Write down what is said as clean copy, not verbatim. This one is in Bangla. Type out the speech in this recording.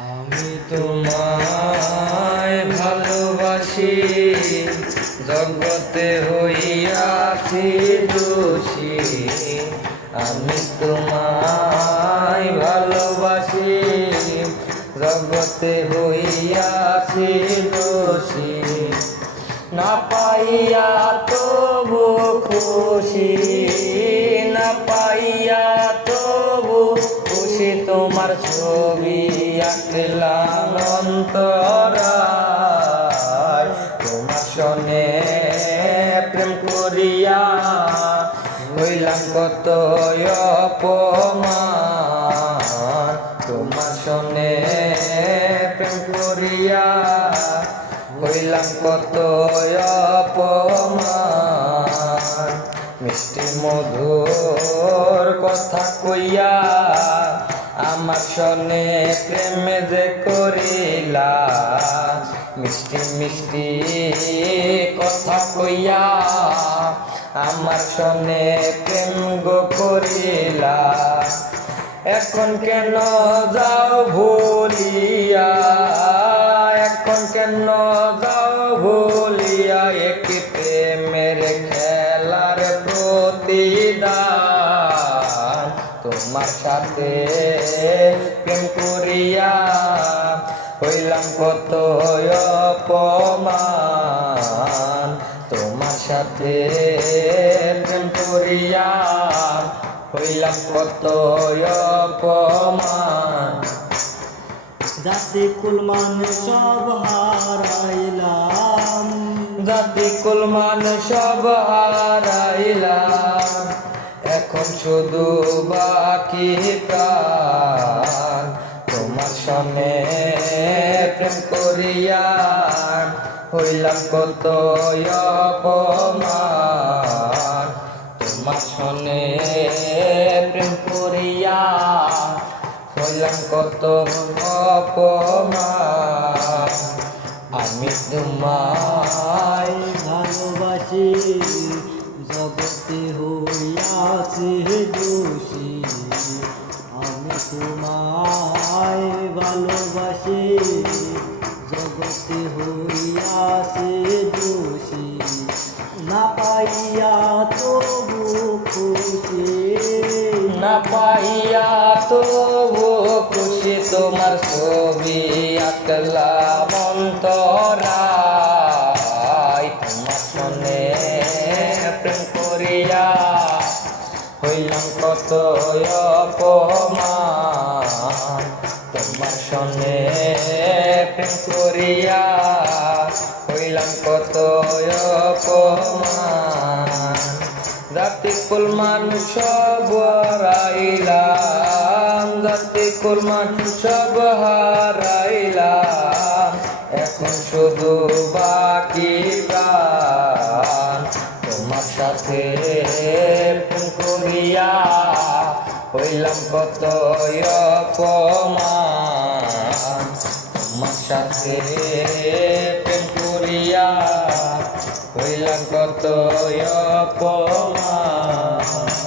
আমি তোমায় ভালোবাসি, জগতে হইয়াছি দোষী। আমি তোমায় ভালোবাসি, জগতে হইয়াছি দোষী। না পাইয়া তবু খুশি, না পাইয়া তবু খুশি। তোমার ছবি আঁকলাম অন্তরায়, তোমার সনে প্রেম করিয়া হইলাম কত অপমান। তোমার সনে প্রেম করিয়া হইলাম কত অপমান। মিষ্টি মধুর কথা কইয়া আমার সনে প্রেম যে করিলা। মিষ্টি মিষ্টি কথা কইয়া আমার সনে প্রেম গো করিলা। এখন কেন যাও ভুলিয়া, এখন কেন যাও ভুলিয়া। একটি প্রেমের খেলার প্রতিদান, তোমার সাথে প্রেম করিয়া হইলাম কত অপমান। তোমার সাথে প্রেম করিয়া হইলাম কত অপমান। জাতি কুল মানে সব হারাইলাম, জাতি কুল মানে সব হারাইলাম। এখন শুধু বাকি প্রাণ, তোমার সনে প্রেম করিয়া হইলাম কত অপমান। তোমার সনে প্রেম করিয়া হইলাম কত অপমান। আমি তোমায় ভালোবাসি, জগতে হইয়াছি দোষী। আমি তোমায় ভালোবাসি, জগতে হইয়াছি দোষী। না পাইয়া তবু খুশি, না পাইয়া তবু খুশি। তোমার ছবি আঁকলাম অন্তরায়, তোমার সনে প্রেম করিয়া হইলাম কত অপমান। তোমার সনে প্রেম করিয়া হইলাম কত অপমান। জাতি কুল মানুষ সব হারাইলাম, জাতি কুল মানুষ সব হারাইলাম। এখন শুধু বাকি প্রাণ, তোমার সাথে প্রেম করিয়া হইলাম কত অপমান। তোমার সাথে প্রেম করিয়া হইলাম কত অপমান।